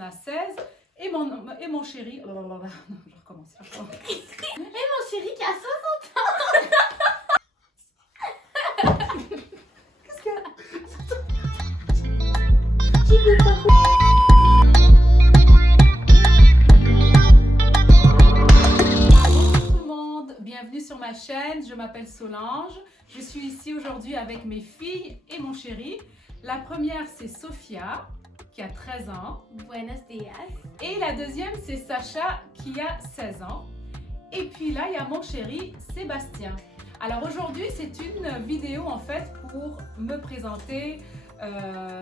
en a 16. Et mon chéri... Oh là là là, non, je recommence. Et mon chéri qui a 60. Qu'est-ce que... Bonjour tout le monde, bienvenue sur ma chaîne, je m'appelle Solange. Je suis ici aujourd'hui avec mes filles et mon chéri. La première c'est Sophia, qui a 13 ans. Buenos días. Et la deuxième c'est Sacha, qui a 16 ans. Et puis là, il y a mon chéri Sébastien. Alors aujourd'hui, c'est une vidéo en fait pour me présenter.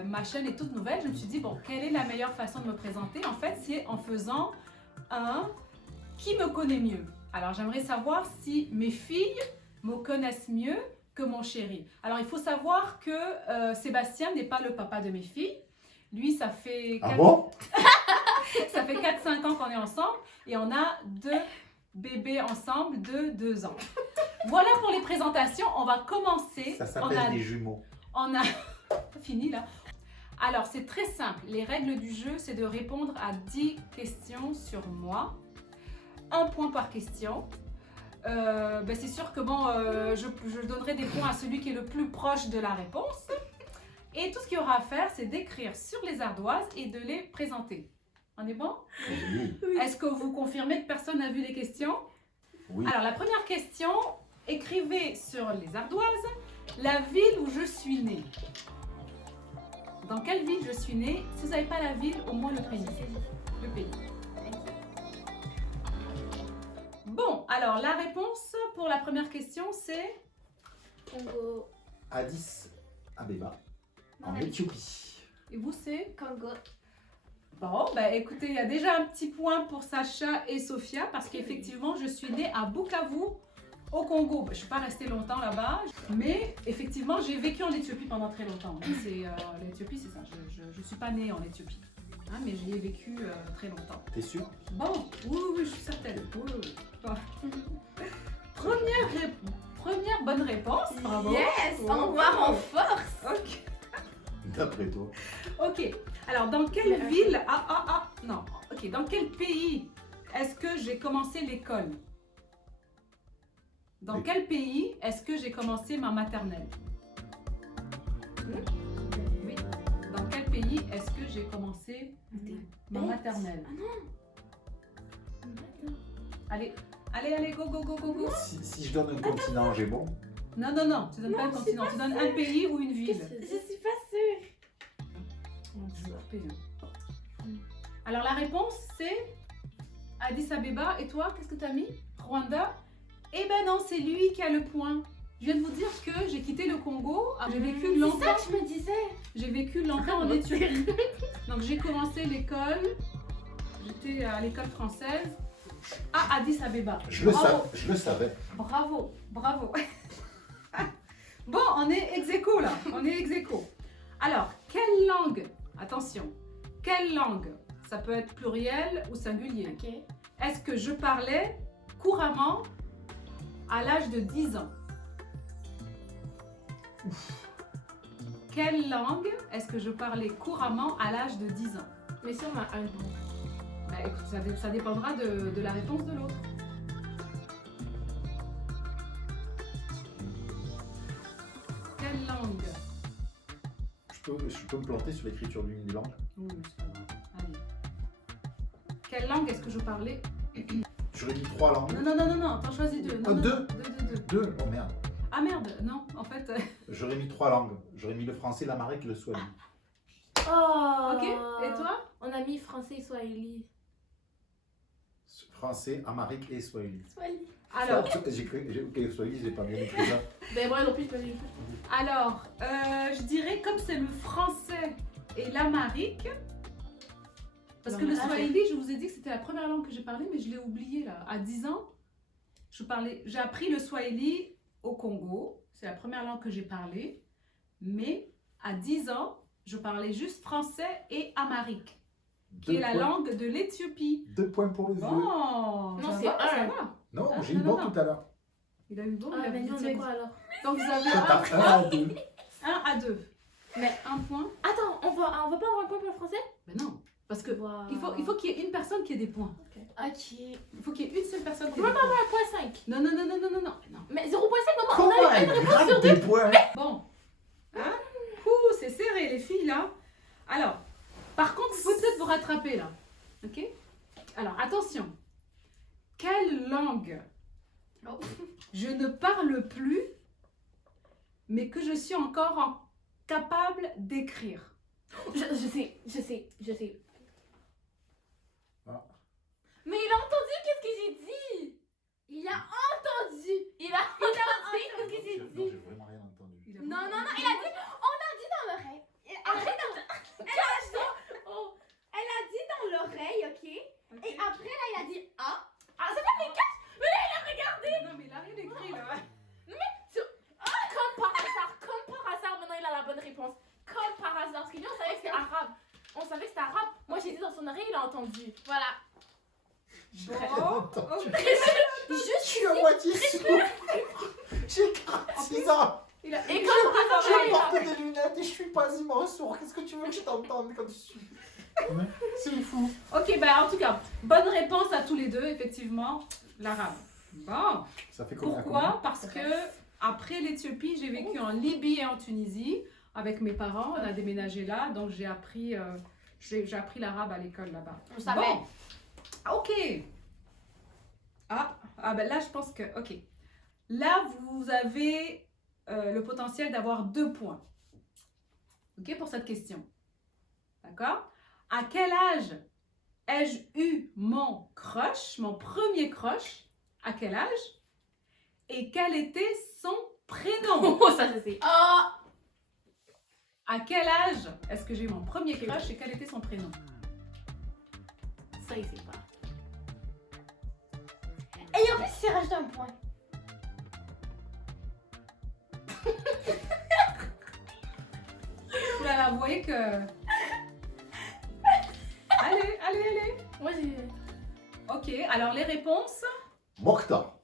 Ma chaîne est toute nouvelle. Je me suis dit, bon, quelle est la meilleure façon de me présenter? En fait, c'est en faisant un qui me connaît mieux. Alors j'aimerais savoir si mes filles me connaissent mieux que mon chéri. Alors il faut savoir que Sébastien n'est pas le papa de mes filles. Lui, ça fait 4... Ah bon? Ça fait 4-5 ans qu'on est ensemble et on a 2 bébés ensemble de 2 ans. Voilà pour les présentations, on va commencer. Ça s'appelle des jumeaux. On a fini là. Alors c'est très simple, les règles du jeu c'est de répondre à 10 questions sur moi. 1 point par question. C'est sûr que bon, je donnerai des points à celui qui est le plus proche de la réponse. Et tout ce qu'il y aura à faire, c'est d'écrire sur les ardoises et de les présenter. On est bon? Oui. Est-ce que vous confirmez que personne n'a vu les questions? Oui. Alors la première question, écrivez sur les ardoises la ville où je suis née. Dans quelle ville je suis née? Si vous n'avez pas la ville, au moins le pays. Le pays. Bon, alors la réponse pour la première question, c'est Congo. Addis Abeba, en Ouais. Éthiopie. et vous c'est Congo. bon, écoutez, il y a déjà un petit point pour Sacha et Sophia parce qu'effectivement, je suis née à Bukavu, au Congo. Je ne suis pas restée longtemps là-bas, mais effectivement, j'ai vécu en Éthiopie pendant très longtemps. L'Éthiopie, c'est ça. Je ne suis pas née en Éthiopie, hein, mais j'y ai vécu très longtemps. T'es sûr? Bon, oui, je suis certaine. Oui. Bon. Première bonne réponse, bravo. Yes, Oh. on part en force. Ok. D'après toi. Ok, alors dans quelle ville, non, ok, dans quel pays est-ce que j'ai commencé l'école? Dans Oui. quel pays est-ce que j'ai commencé ma maternelle? Oui, dans quel pays est-ce que j'ai commencé ma Bête. maternelle? Ah non. Allez, go. Si je donne un continent, j'ai bon? Non, tu donnes pas un Non, je suis continent, pas tu donnes un pays ou une ville. Je suis pas sûre. Alors la réponse c'est Addis Abeba. Et toi, qu'est-ce que tu as mis? Rwanda? Eh ben non, c'est lui qui a le point. Je viens de vous dire que j'ai quitté le Congo. J'ai vécu C'est ça longtemps. que je me disais. J'ai vécu longtemps en Éthiopie. Donc j'ai commencé l'école. J'étais à l'école française à Addis Abeba. Je le Bravo. savais. Bravo. Bon, on est ex aequo là. On est ex aequo. Alors, quelle langue? Attention. Quelle langue? Ça peut être pluriel ou singulier. Ok. Est-ce que je parlais couramment à l'âge de 10 ans? Quelle langue est-ce que je parlais couramment à l'âge de 10 ans? Mais si on a un bon. Écoute, ça dépendra de la réponse de l'autre. Quelle langue? Je peux me planter sur l'écriture d'une des langues? Oui, mais c'est pas grave. Allez. Quelle langue est-ce que je parlais? J'aurais dit 3 langues. Non, t'en choisis 2. Ah, deux? Deux. 2? Oh merde. Ah merde, non, en fait... J'aurais mis 3 langues. J'aurais mis le français, l'amharique et le swahili. Oh. Ok, et toi? On a mis français et swahili. Français, amharique et swahili. Swahili. Alors, Ok, swahili, j'ai pas bien écrit ça. Ben moi non plus je peux dire. je dirais comme c'est le français et l'amharique, parce que le swahili, je vous ai dit que c'était la première langue que j'ai parlé, mais je l'ai oublié là. À 10 ans, j'ai appris le swahili au Congo, c'est la première langue que j'ai parlé, mais à 10 ans, je parlais juste français et amharique, qui est la langue de l'Éthiopie. 2 points pour le vieux. Bon, Non, ça c'est va, ça un. va. Non, Ah, j'ai non, eu bon non. tout à l'heure. Il a eu bon, Ah ben non, mais quoi alors? Donc vous avez T'as 1 à 2. 1 à 2. Mais un point. Attends, on va pas avoir un point pour le français? Ben non. Parce que Wow. il faut qu'il y ait une personne qui ait des points. Ok. Il faut qu'il y ait une seule personne qui ait Moi, des points. 1.5. Non, non, non, non, non, non, non. non. Mais 0.5, maman, on Comment a elle gratte des points? Bon. Hein? Ouh, c'est serré, les filles, là. Alors, par contre, vous pouvez peut-être vous rattraper, là. OK? Alors, attention. Quelle langue Oh. je ne parle plus, mais que je suis encore capable d'écrire? Je sais. Ah. Mais il a entendu qu'est-ce que j'ai dit. Il a entendu. Il a entendu ce que j'ai Non, dit. j'ai vraiment rien entendu. Non, il a dit, on a dit dans l'oreille. Elle a dit dans l'oreille, ok? Et après, là, il a dit, ah. Ah, c'est pas les caches. Mais là, il a regardé. Non, mais il a rien écrit, là. Comme par hasard, maintenant, il a la bonne réponse. Comme par hasard. Parce que nous, on savait que c'était arabe. On savait que c'était arabe. Moi, j'ai dit dans son oreille, il a entendu. Voilà. Bon, ok. Je suis à moitié sourd. J'ai 46 ans. Il a... Et comme par hasard, J'ai il a... porté des lunettes et je suis quasiment sourd. Qu'est-ce que tu veux que je t'entende quand je suis... C'est fou. Ok, bah en tout cas, bonne réponse à tous les deux, effectivement, l'arabe. Bon, Ça fait combien? pourquoi? Parce que après l'Éthiopie, j'ai vécu en Libye et en Tunisie avec mes parents. On a déménagé là, donc j'ai appris l'arabe à l'école là-bas. On savait. Bon, ok. Ben là, je pense que, ok. Là, vous avez le potentiel d'avoir 2 points. Ok, pour cette question. D'accord? À quel âge ai-je eu mon crush, mon premier crush? À quel âge? Et quel était son prénom? Oh, ça, je sais. À quel âge est-ce que j'ai eu mon premier crush et quel était son prénom? Ça, il sait pas. Et en plus, il s'est rajouté un point. Là, vous voyez que... Allez. Moi, j'ai... Ok, alors les réponses. Mokhtar.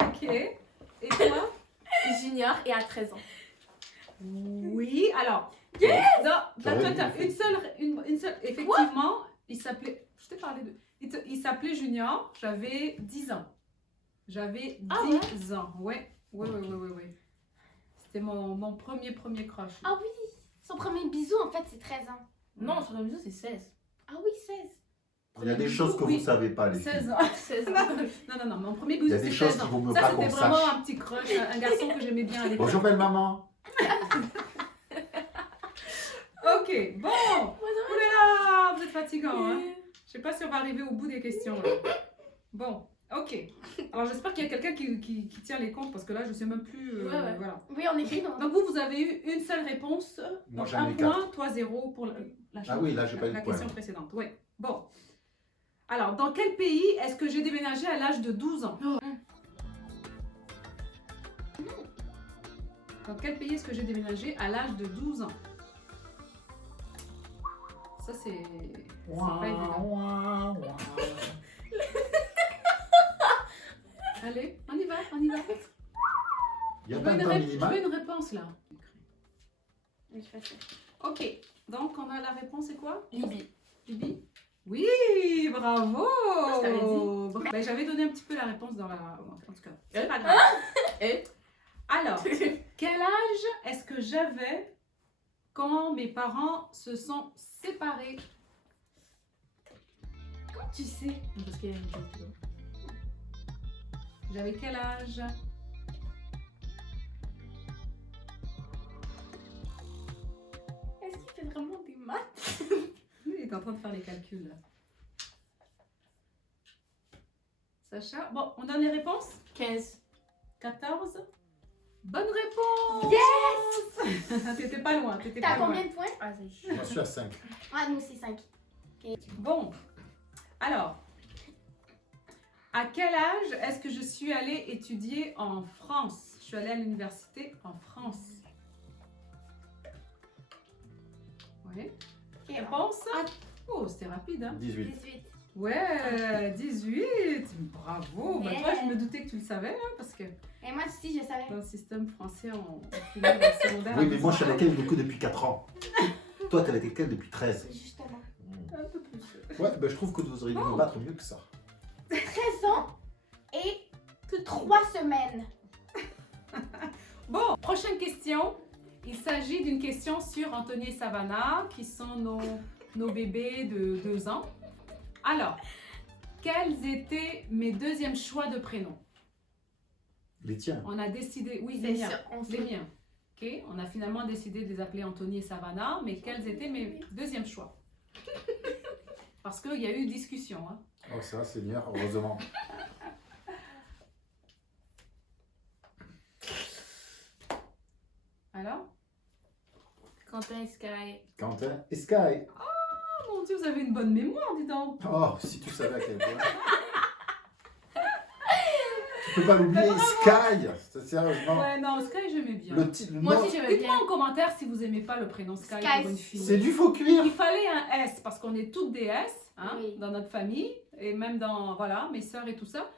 Ok. Et toi? Junior et à 13 ans. Oui, alors. Non, toi, t'as une seule. Effectivement, il s'appelait. Je t'ai parlé de. Il s'appelait Junior, j'avais 10 ans. J'avais 10 Ah ans. Ouais. C'était mon premier crush. Ah oui, son premier bisou en fait c'est 13 ans. Non, sur le musée, c'est 16. Ah oui, 16. Il y a des choses que Oui. vous savez pas, les 16 filles. ans. 16 ans. Non, mon premier Il y bisou, a des c'était choses 16 qu'il ans. vaut mieux Ça, pas c'était qu'on vraiment sache. un petit crush, un garçon que j'aimais bien à l'époque. Bonjour, belle maman. Ok, bon. Oulala, vous êtes fatigant, hein. Je sais pas si on va arriver au bout des questions, là. Bon, ok. Alors, j'espère qu'il y a quelqu'un qui tient les comptes, parce que là, je sais même plus... Ouais. Voilà. Oui, on écrit non. Donc, vous avez eu une seule réponse. Moi, Donc, j'en ai 1 4. point, toi 0 pour la Ah oui, là, j'ai pas eu de la point. question précédente. Oui, bon. Alors, dans quel pays est-ce que j'ai déménagé à l'âge de 12 ans? Dans quel pays est-ce que j'ai déménagé à l'âge de 12 ans? Ça, c'est pas évident. Allez, on y va. Il y a Je pas veux de une, temps je veux minimal. une réponse, là. Oui, je fais ça. Ok, donc on a la réponse, c'est quoi? Libye. Libye? Oui, bravo! Je t'avais dit. Ben, j'avais donné un petit peu la réponse dans la... En tout cas, c'est Eh? pas grave. Et Alors, quel âge est-ce que j'avais quand mes parents se sont séparés? Comment tu sais? Parce qu'il y a une chose. J'avais quel âge? Est-ce qu'il fait vraiment des maths? Il est en train de faire les calculs, là. Sacha? Bon, on donne les réponses? 15. 14? Bonne réponse! Yes! T'étais pas loin, t'étais T'as pas loin. combien de points? Ah, c'est Moi, je suis à 5. Ah, nous aussi 5. Bon, alors, à quel âge est-ce que je suis allée étudier en France? Je suis allée à l'université en France. Oui. Réponse? Oh, c'était rapide, hein? 18. 18. Ouais, 18! Bravo! Bah, Yeah. toi, je me doutais que tu le savais, hein, parce que Et moi aussi, je savais. dans le système français, on finit le secondaire. Oui, à mais moi, 18 je suis ans. avec elle du coup depuis 4 ans. toi, t'as été quelle depuis 13? Justement. Un peu plus. Ouais, ben je trouve que vous auriez dû me battre mieux que ça. 13 ans et 3 semaines. Bon, prochaine question. Il s'agit d'une question sur Anthony et Savannah, qui sont nos bébés de 2 ans. Alors, quels étaient mes deuxièmes choix de prénoms? Les tiens. On a décidé, oui, C'est les miens. sûr, on Les sait. miens. Ok, on a finalement décidé de les appeler Anthony et Savannah, mais quels étaient mes deuxièmes choix? Parce qu'il y a eu discussion. Hein. Oh, ça, Seigneur, heureusement. Alors? Quentin et Sky. Quentin et Sky. Oh mon Dieu, vous avez une bonne mémoire, dis donc. Oh, si tu savais à quel point. Tu peux pas l'oublier, Sky. C'est sérieusement. Ouais, non, Sky, j'aimais bien. Le Moi nom- aussi, j'aimais Dites-moi bien. en commentaire si vous aimez pas le prénom Sky, Sky, pour une fille. C'est du faux cuir. Il fallait un S parce qu'on est toutes des S hein, Oui. dans notre famille et même dans voilà mes sœurs et tout ça.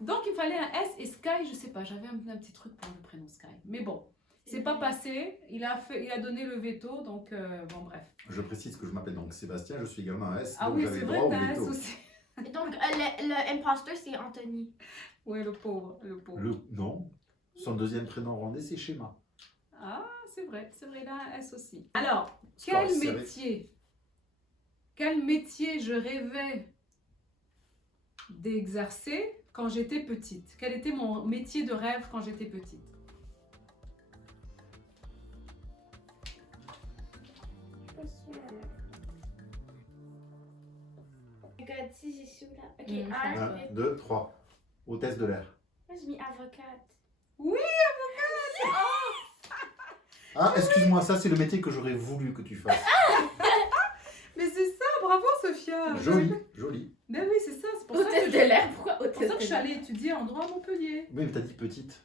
Donc il fallait un S et Sky, je sais pas, j'avais un petit truc pour le prénom Sky. Mais bon, c'est pas passé. Il a donné le veto donc bon bref. Je précise que je m'appelle donc Sébastien, je suis également un S, Ah donc oui, j'avais c'est droit vrai, au t'as un S veto. aussi. Et donc, le imposteur, c'est Anthony. Oui, le pauvre, le pauvre. Non, son deuxième prénom rondé, c'est Schéma. Ah, c'est vrai, il a un S aussi. Alors, C'est pas quel serré. métier je rêvais d'exercer quand j'étais petite? Quel était mon métier de rêve quand j'étais petite? Regarde, si j'ai su là. Ok, Mm. 1, 1, 2, 3. Hôtesse de l'air. Moi, j'ai mis avocate. Ah, excuse-moi, ça c'est le métier que j'aurais voulu que tu fasses. Mais c'est ça, bravo Sophia. Joli, joli. Ben oui, c'est ça, c'est pour ça Hôtesse que de l'air, pourquoi c'est pour ça hôtesse que je de suis l'air? allée étudier en droit à Montpellier. Oui, mais t'as dit petite.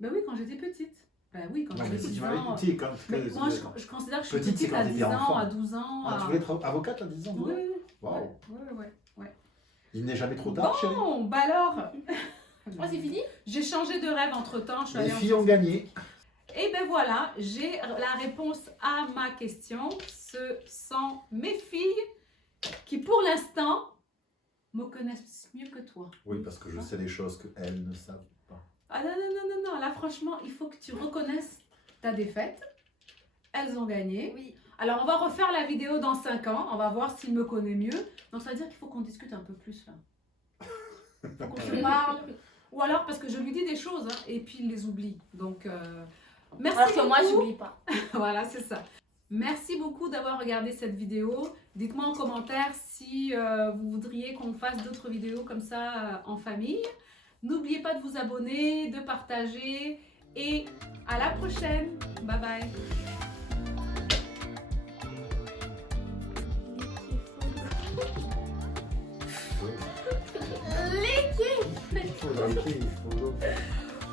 Ben oui, quand j'étais petite. Ben oui, quand Non, j'avais mais si 10 tu m'avais ans. écouté quand. Mais moi, je considère que je suis Petite, c'est petite quand à t'étais 10 ans, enfant. à 12 ans. Ah, à- tu voulais être avocate à 10 ans, Oui, toi oui, Waouh. ouais. Il n'est jamais trop tard, chérie. Bon, bah alors, Moi, c'est fini? j'ai changé de rêve entre temps. Je suis Les allée en filles ont gagné. Et ben voilà, j'ai la réponse à ma question. Ce sont mes filles qui, pour l'instant, me connaissent mieux que toi. Oui, parce que je sais des choses qu'elles ne savent pas. Ah non, là franchement, il faut que tu reconnaisses ta défaite. Elles ont gagné. Oui. Alors on va refaire la vidéo dans 5 ans, on va voir s'il me connaît mieux. Donc ça veut dire qu'il faut qu'on discute un peu plus là. Faut qu'on se parle. Ou alors parce que je lui dis des choses hein, et puis il les oublie. Donc merci Alors que moi, beaucoup. j'oublie pas. Voilà, c'est ça. Merci beaucoup d'avoir regardé cette vidéo. Dites-moi en commentaire si vous voudriez qu'on fasse d'autres vidéos comme ça en famille. N'oubliez pas de vous abonner, de partager et à la prochaine. Bye bye. Il faut liker, il faut...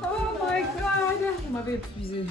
Oh my god, vous m'avez épuisé.